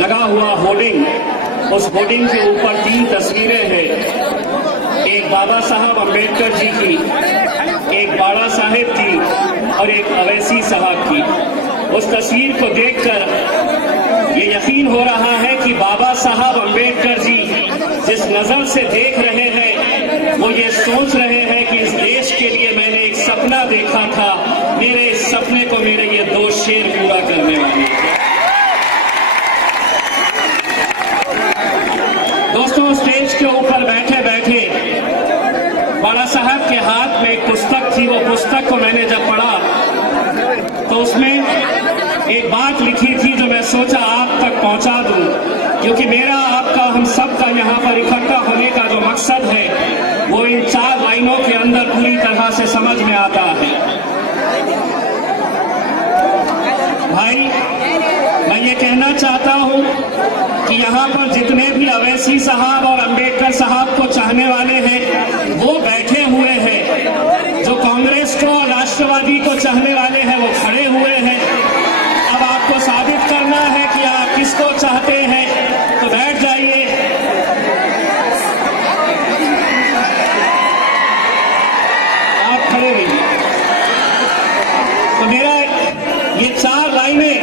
लगा हुआ होर्डिंग, उस होर्डिंग के ऊपर 3 तस्वीरें हैं, एक बाबा साहब अम्बेडकर जी की, एक बाड़ा साहेब की और एक अवैसी साहब की। उस तस्वीर को देखकर ये यकीन हो रहा है कि बाबा साहब अम्बेडकर जी जिस नजर से देख रहे हैं वो ये सोच रहे हैं कि इस देश के लिए मैंने एक सपना देखा था, मेरे इस सपने को मेरे ये 2 शेर पूरा करने वाले हैं। दोस्तों, स्टेज के ऊपर बैठे बैठे बाड़ा साहब के हाथ में एक पुस्तक थी। वो पुस्तक को मैंने जब पढ़ा तो उसमें एक बात लिखी थी जो मैं सोचा आप तक पहुंचा दूं, क्योंकि मेरा, आपका, हम सब का यहाँ पर इकट्ठा होने का जो मकसद है वो इन 4 लाइनों के अंदर पूरी तरह से समझ में आता है। भाई, मैं ये कहना चाहता हूं कि यहाँ पर जितने भी अवैसी साहब और अम्बेडकर साहब को चाहने वाले हैं वो बैठे हुए हैं, जो कांग्रेस को और राष्ट्रवादी को चाहने वाले हैं वो खड़े हुए हैं। अब आपको साबित करना है कि आप किसको चाहते हैं, तो बैठ जाइए। आप खड़े रहिए। तो मेरा ये 4 लाइनें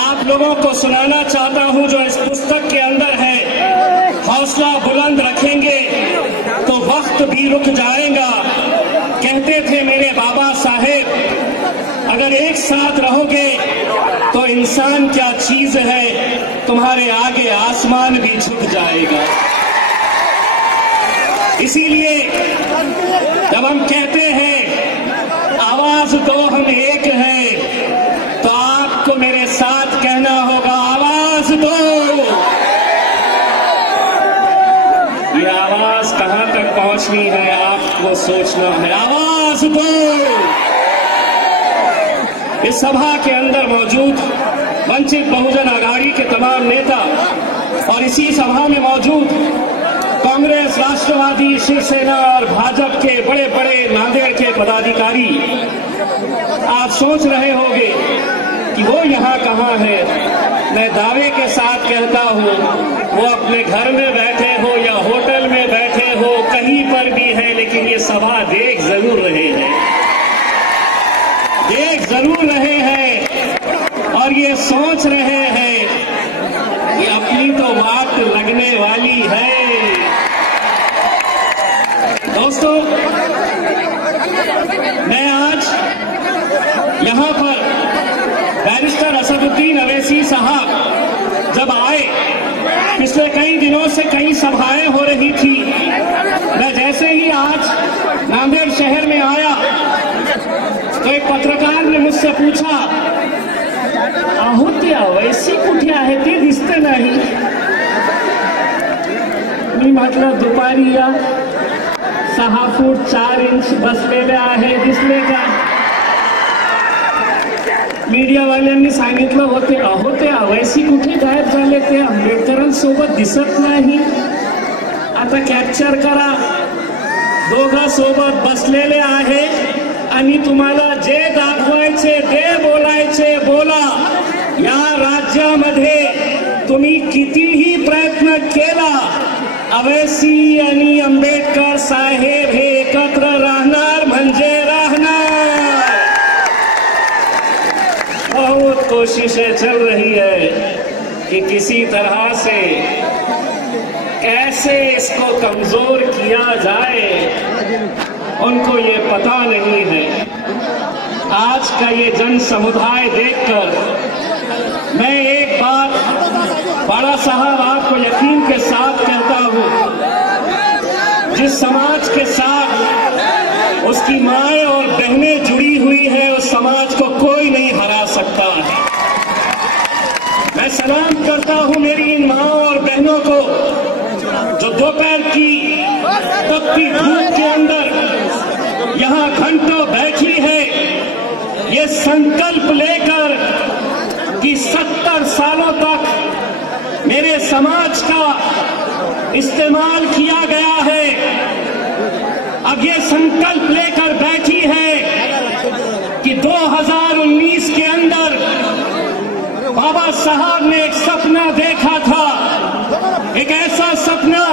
आप लोगों को सुनाना चाहता हूं जो इस पुस्तक के अंदर है। हौसला बुलंद रखेंगे तो वक्त भी रुक जाएगा। कहते थे मेरे बाबा साहेब, अगर एक साथ रहोगे तो इंसान क्या चीज है, तुम्हारे आगे आसमान भी झुक जाएगा। इसीलिए जब हम कहते हैं आवाज दो हम एक हैं, तो आपको मेरे साथ कहना होगा आवाज दो। ये आवाज कहां तक पहुंचनी है आपको सोचना है। आवाज दो। इस सभा के अंदर मौजूद वंचित बहुजन आघाड़ी के तमाम नेता और इसी सभा में मौजूद कांग्रेस, राष्ट्रवादी, शिवसेना और भाजपा के बड़े बड़े नांदेड़ के पदाधिकारी, आप सोच रहे होंगे कि वो यहाँ कहाँ है। मैं दावे के साथ कहता हूँ वो अपने घर में बैठे हो या होटल में बैठे हो, कहीं पर भी है, लेकिन ये सभा देख जरूर रहे हैं, देख जरूर रहे हैं और ये सोच रहे हैं कि अपनी तो बात लगने वाली है। दोस्तों, मैं आज यहाँ पर बैरिस्टर असदुद्दीन अवैसी साहब जब आए, पिछले कई दिनों से कई सभाएं हो रही थी, मैं जैसे ही आज नांदेड़ शहर में आया तो एक पत्रकार ने मुझसे पूछा, आहो ते अवैसी कुठे आहे ते दिसते नाही। मी म्हटलं दुपारी या 6 फूट 4 इंच बसलेले आहे, दिसले का? मीडिया वाल्यांनी सांगितलं होते, अहो ते अवैसी कुठे गायब झाले, ते आंबेडकरांसोबत दिसत नाही। आता कॅप्चर करा, दोघांसोबत बसलेले आहे आणि तुम्हाला जे दाखवायचे ते बोलायचे बोला। या राज्यामध्ये तुम्ही कितीही प्रयत्न केला, अवैसी आणि आंबेडकर साहेब हे एकत्र राहणार म्हणजे राहणार। बहुत कोशिशें चल रही है कि किसी तरह से कैसे इसको कमजोर किया जाए, उनको ये पता नहीं है। आज का ये जन समुदाय देखकर मैं एक बात बाड़ा साहब आपको यकीन के साथ कहता हूं, जिस समाज के साथ उसकी माएं और बहनें जुड़ी हुई है, उस समाज को कोई नहीं हरा सकता है। मैं सलाम करता हूं मेरी इन माओं और बहनों को जो दोपहर की तपती धूप के अंदर यहाँ घंटों बैठी है, ये संकल्प लेकर कि 70 सालों तक मेरे समाज का इस्तेमाल किया गया है। अब ये संकल्प लेकर बैठी है कि 2019 के अंदर बाबा बाबा साहब ने एक सपना देखा था, एक ऐसा सपना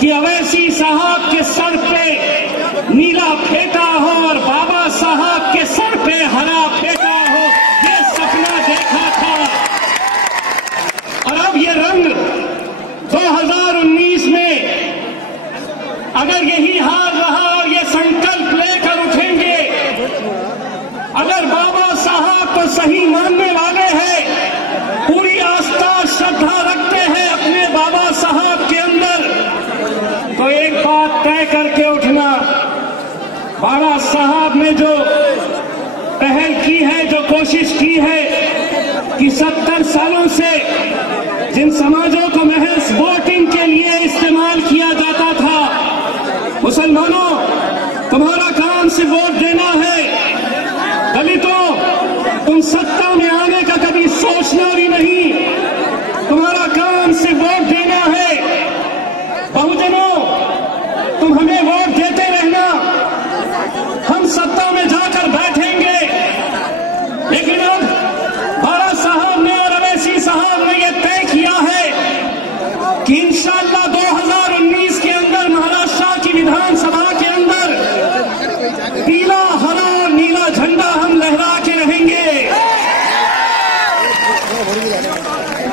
कि अवैसी साहब के सर पे नीला फेटा हो और बाबा साहब के सर पे हरा फेटा हो, ये सपना देखा था। और अब ये रंग 2019 में अगर यही हाल रहा और ये संकल्प लेकर उठेंगे, अगर बाबा साहब को सही मानने वाले हैं, पूरी आस्था श्रद्धा रखते हैं अपने बाबा साहब के अंदर, तो एक बात तय करके उठना, बाबा साहब ने जो पहल की है, जो कोशिश की है कि 70 सालों से जिन समाजों को महज वोटिंग के लिए इस्तेमाल किया जाता था, मुसलमानों तुम्हारा काम सिर्फ वोट देना है, दलितों तुम सत्ता में आने का कभी सोचना भी नहीं, तुम्हारा काम सिर्फ वोट देना है, बहुजनों तुम हमें वोट देते रहना, हम सत्ता में जाकर बैठेंगे। लेकिन अब बाबा साहब ने और अवैसी साहब ने यह तय किया है कि इंशाअल्लाह 2019 के अंदर महाराष्ट्र की विधानसभा के अंदर पीला, हरा और नीला झंडा हम लहरा के रहेंगे।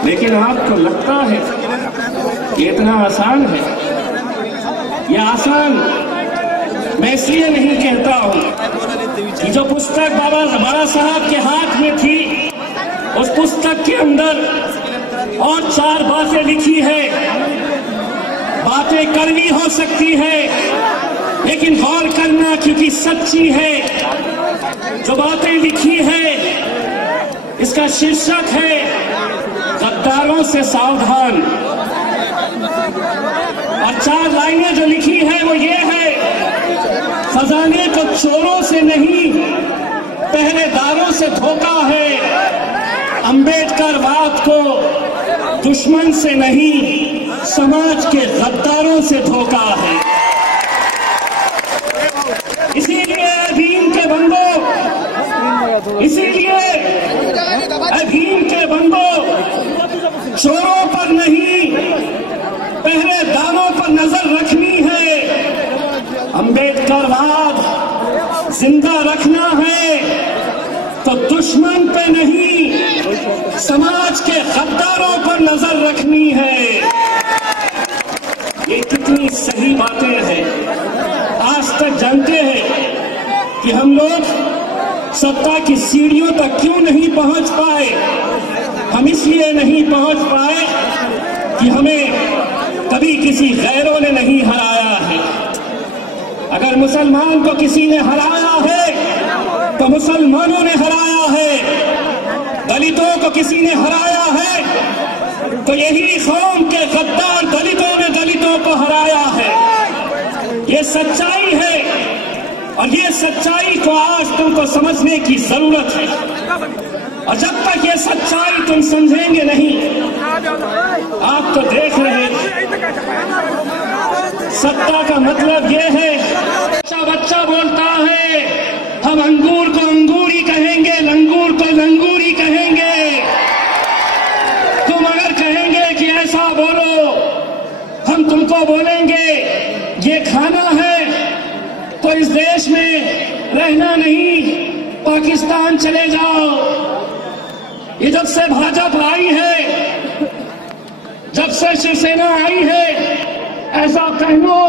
लेकिन आपको लगता है ये इतना आसान है? यह आसान मैं इसलिए नहीं कहता हूं कि जो पुस्तक बाबा साहब के हाथ में थी, उस पुस्तक के अंदर और 4 बातें लिखी है। बातें कड़वी हो सकती है, लेकिन गौर करना क्योंकि सच्ची है। जो बातें लिखी है, इसका शीर्षक है गद्दारों से सावधान, और 4 लाइनें जो लिखी है वो ये है, खजाने को चोरों से नहीं पहरेदारों से धोखा है, अंबेडकरवाद को दुश्मन से नहीं समाज के गद्दारों से धोखा है। इसीलिए भीम के बंदो, इसीलिए भीम के बंदो, चोरों पर नहीं पहरेदारों पर नजर रखनी है, अंबेडकरवाद जिंदा रखना है तो दुश्मन पे नहीं समाज के गद्दारों पर नजर रखनी है। ये कितनी सही बातें हैं। आज तक जानते हैं कि हम लोग सत्ता की सीढ़ियों तक क्यों नहीं पहुंच पाए? हम इसलिए नहीं पहुंच पाए कि हमें कभी किसी गैरों ने नहीं हराया है। अगर मुसलमान को किसी ने हराया है तो मुसलमानों ने हराया है, दलितों को किसी ने हराया है तो यही कौम के गद्दार दलितों ने दलितों को हराया है। ये सच्चाई है और ये सच्चाई को आज तुमको समझने की जरूरत है। और जब तक ये सच्चाई तुम समझेंगे नहीं, आप तो देख रहे हैं सत्ता का मतलब ये है, बच्चा बोलता है हम अंगूर को अंगूरी कहेंगे, लंगूर को लंगूरी कहेंगे। तुम अगर कहेंगे कि ऐसा बोलो, हम तुमको बोलेंगे ये खाना है तो इस देश में रहना नहीं, पाकिस्तान चले जाओ। ये जब से भाजपा आई है, जब से शिवसेना आई है, ऐसा कहो,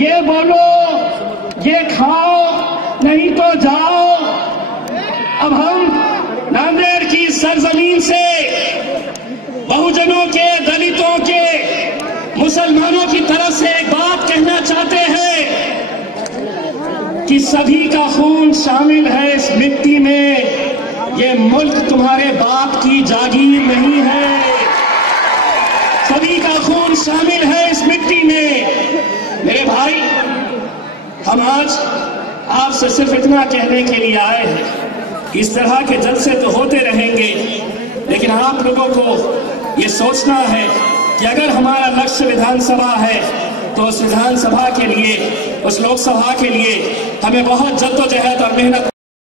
ये बोलो, ये खाओ, नहीं तो जाओ। अब हम नांदेड़ की सरजमीन से बहुजनों के, दलितों के, मुसलमानों की तरफ से एक बात कहना चाहते हैं कि सभी का खून शामिल है इस मिट्टी में। ये मुल्क तुम्हारे बाप की जागीर नहीं है, सभी का खून शामिल है इस मिट्टी में। मेरे भाई, हम आज आपसे सिर्फ इतना कहने के लिए आए हैं कि इस तरह के जलसे तो होते रहेंगे, लेकिन आप लोगों को ये सोचना है कि अगर हमारा लक्ष्य विधानसभा है तो उस विधानसभा के लिए, उस लोकसभा के लिए हमें बहुत जद्दोजहद और मेहनत